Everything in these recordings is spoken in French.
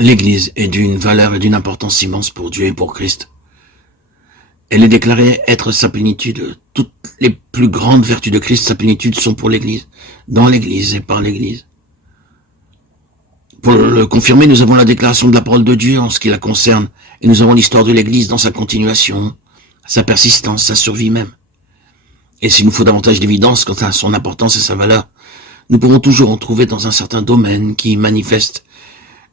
L'Église est d'une valeur et d'une importance immense pour Dieu et pour Christ. Elle est déclarée être sa plénitude. Toutes les plus grandes vertus de Christ, sa plénitude, sont pour l'Église, dans l'Église et par l'Église. Pour le confirmer, nous avons la déclaration de la parole de Dieu en ce qui la concerne, et nous avons l'histoire de l'Église dans sa continuation, sa persistance, sa survie même. Et s'il nous faut davantage d'évidence quant à son importance et sa valeur, nous pourrons toujours en trouver dans un certain domaine qui manifeste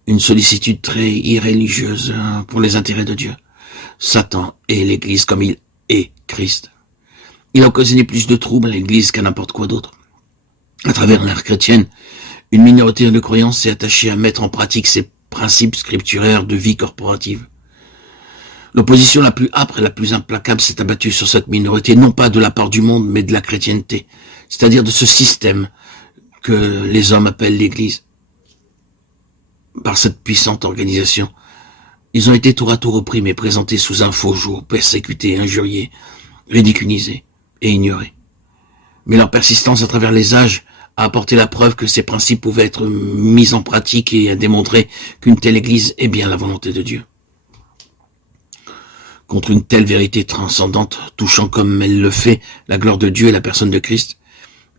une sollicitude très irreligieuse pour les intérêts de Dieu. Satan est l'Église comme il est Christ. Il a occasionné plus de troubles à l'Église qu'à n'importe quoi d'autre. À travers l'ère chrétienne, une minorité de croyants s'est attachée à mettre en pratique ces principes scripturaires de vie corporative. L'opposition la plus âpre et la plus implacable s'est abattue sur cette minorité, non pas de la part du monde, mais de la chrétienté, c'est-à-dire de ce système que les hommes appellent l'Église. Par cette puissante organisation, ils ont été tour à tour opprimés, présentés sous un faux jour, persécutés, injuriés, ridiculisés et ignorés. Mais leur persistance à travers les âges a apporté la preuve que ces principes pouvaient être mis en pratique et a démontré qu'une telle Église est bien la volonté de Dieu. Contre une telle vérité transcendante, touchant comme elle le fait la gloire de Dieu et la personne de Christ,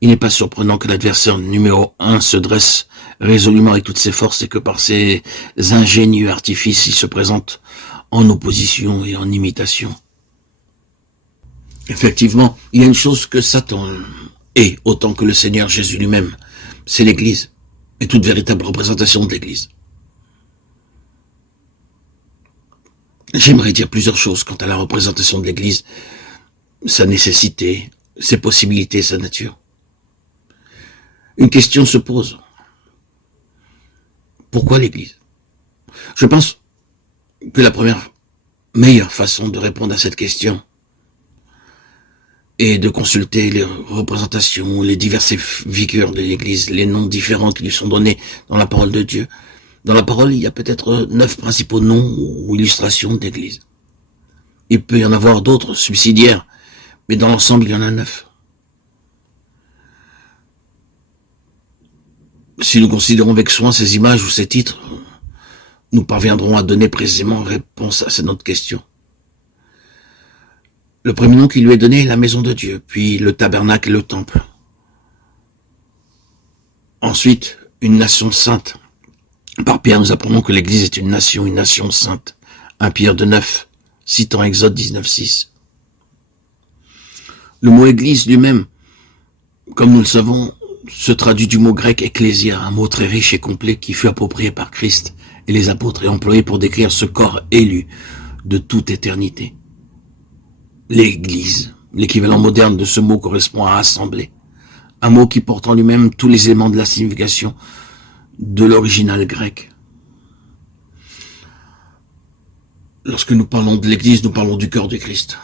il n'est pas surprenant que l'adversaire numéro 1 se dresse résolument avec toutes ses forces et que par ses ingénieux artifices, il se présente en opposition et en imitation. Effectivement, il y a une chose que Satan est autant que le Seigneur Jésus lui-même, c'est l'Église et toute véritable représentation de l'Église. J'aimerais dire plusieurs choses quant à la représentation de l'Église, sa nécessité, ses possibilités, sa nature. Une question se pose. Pourquoi l'Église? Je pense que la meilleure façon de répondre à cette question est de consulter les représentations, les diverses figures de l'Église, les noms différents qui lui sont donnés dans la parole de Dieu. Dans la parole, il y a peut-être 9 principaux noms ou illustrations d'Église. Il peut y en avoir d'autres subsidiaires, mais dans l'ensemble, il y en a 9. Si nous considérons avec soin ces images ou ces titres, nous parviendrons à donner précisément réponse à notre question. Le premier nom qui lui est donné est la maison de Dieu, puis le tabernacle et le temple. Ensuite, une nation sainte. Par Pierre, nous apprenons que l'Église est une nation sainte. 1 Pierre 2,9, citant Exode 19,6. Le mot Église lui-même, comme nous le savons, se traduit du mot grec ecclésia, un mot très riche et complet qui fut approprié par Christ et les apôtres et employé pour décrire ce corps élu de toute éternité. L'Église, l'équivalent moderne de ce mot correspond à assemblée, un mot qui porte en lui-même tous les éléments de la signification de l'original grec. Lorsque nous parlons de l'Église, nous parlons du corps de Christ,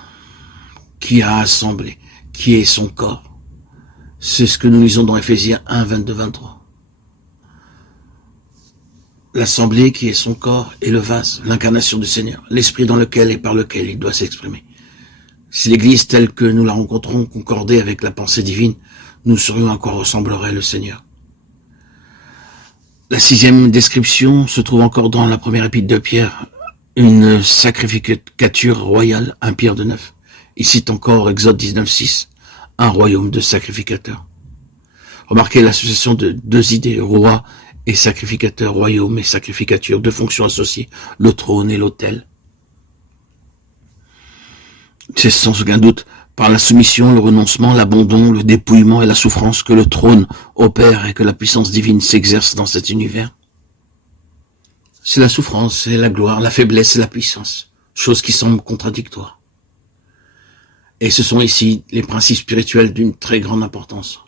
qui a assemblé, qui est son corps. C'est ce que nous lisons dans Éphésiens 1, 22-23. L'assemblée qui est son corps est le vase, l'incarnation du Seigneur, l'esprit dans lequel et par lequel il doit s'exprimer. Si l'Église telle que nous la rencontrons concordait avec la pensée divine, nous saurions à quoi ressemblerait le Seigneur. La 6e description se trouve encore dans la première épître de Pierre, une sacrificature royale, 1 Pierre 2,9. Il cite encore Exode 19,6, un royaume de sacrificateurs. Remarquez l'association de 2 idées, roi et sacrificateur, royaume et sacrificature, 2 fonctions associées, le trône et l'autel. C'est sans aucun doute par la soumission, le renoncement, l'abandon, le dépouillement et la souffrance que le trône opère et que la puissance divine s'exerce dans cet univers. C'est la souffrance, c'est la gloire, la faiblesse et la puissance, choses qui semblent contradictoires. Et ce sont ici les principes spirituels d'une très grande importance.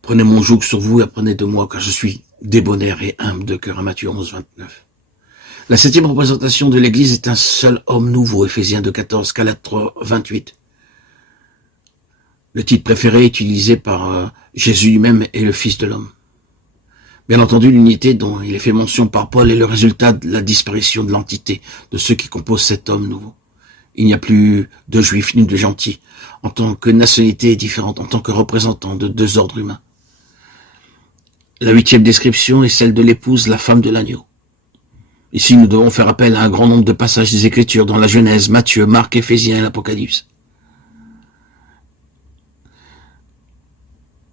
Prenez mon joug sur vous et apprenez de moi, car je suis débonnaire et humble de cœur, à Matthieu 11, 29. La 7e représentation de l'Église est un seul homme nouveau, Éphésiens 2,14, Galates 3, 28. Le titre préféré utilisé par Jésus lui-même est le Fils de l'homme. Bien entendu, l'unité dont il est fait mention par Paul est le résultat de la disparition de l'entité de ceux qui composent cet homme nouveau. Il n'y a plus de juifs ni de gentils, en tant que nationalité différente, en tant que représentants de 2 ordres humains. La 8e description est celle de l'épouse, la femme de l'agneau. Ici, nous devons faire appel à un grand nombre de passages des Écritures dans la Genèse, Matthieu, Marc, Éphésiens et l'Apocalypse.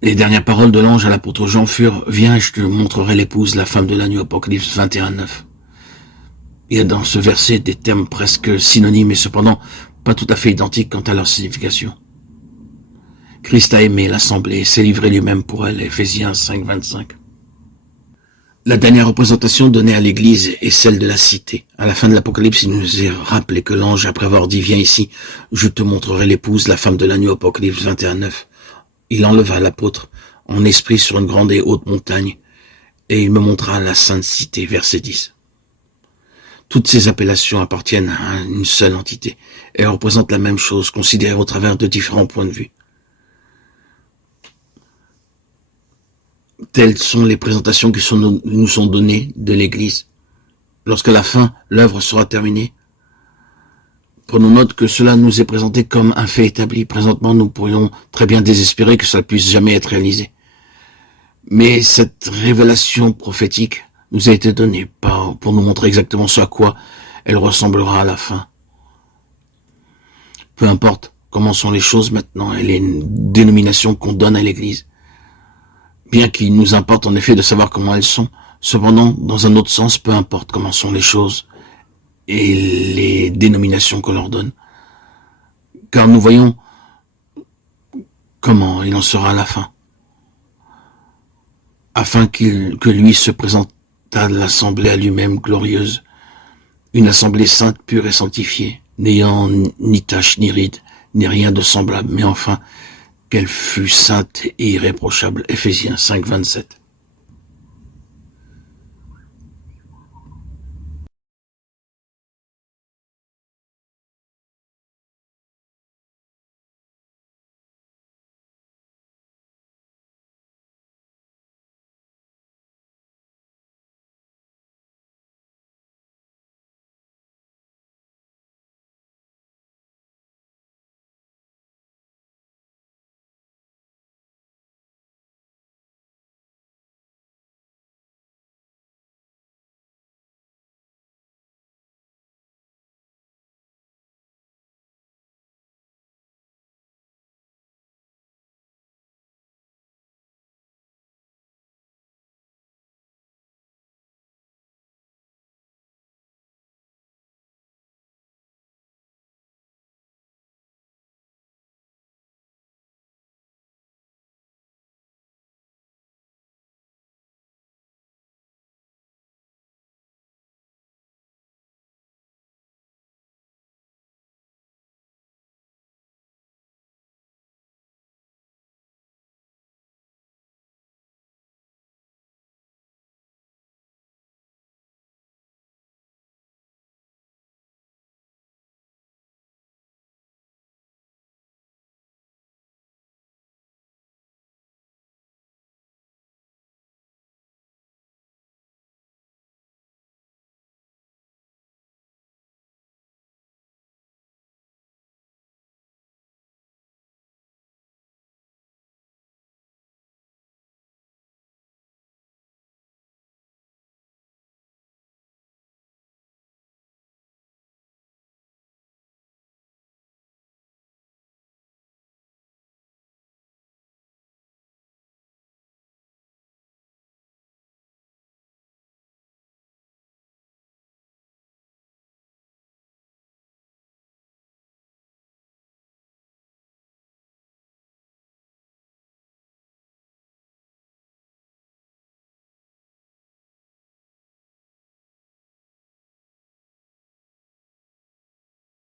Les dernières paroles de l'ange à l'apôtre Jean furent « Viens, je te montrerai l'épouse, la femme de l'agneau » Apocalypse 21:9. Il y a dans ce verset des termes presque synonymes et cependant pas tout à fait identiques quant à leur signification. Christ a aimé l'assemblée et s'est livré lui-même pour elle, Éphésiens 5:25. La dernière représentation donnée à l'Église est celle de la cité. À la fin de l'Apocalypse, il nous est rappelé que l'ange, après avoir dit « Viens ici, je te montrerai l'épouse, la femme de l'agneau » Apocalypse 21:9. Il enleva l'apôtre en esprit sur une grande et haute montagne, et il me montra la sainte cité, verset 10. Toutes ces appellations appartiennent à une seule entité, et représentent la même chose, considérée au travers de différents points de vue. Telles sont les présentations qui nous sont données de l'Église. Lorsqu'à la fin, l'œuvre sera terminée, prenons note que cela nous est présenté comme un fait établi. Présentement, nous pourrions très bien désespérer que cela puisse jamais être réalisé. Mais cette révélation prophétique nous a été donnée pour nous montrer exactement ce à quoi elle ressemblera à la fin. Peu importe comment sont les choses maintenant et les dénominations qu'on donne à l'Église. Bien qu'il nous importe en effet de savoir comment elles sont, cependant, dans un autre sens, peu importe comment sont les choses et les dénominations qu'on leur donne. Car nous voyons comment il en sera à la fin. Afin que lui se présente à l'assemblée à lui-même glorieuse, une assemblée sainte, pure et sanctifiée, n'ayant ni tache, ni ride, ni rien de semblable, mais enfin, qu'elle fût sainte et irréprochable. Éphésiens 5:27.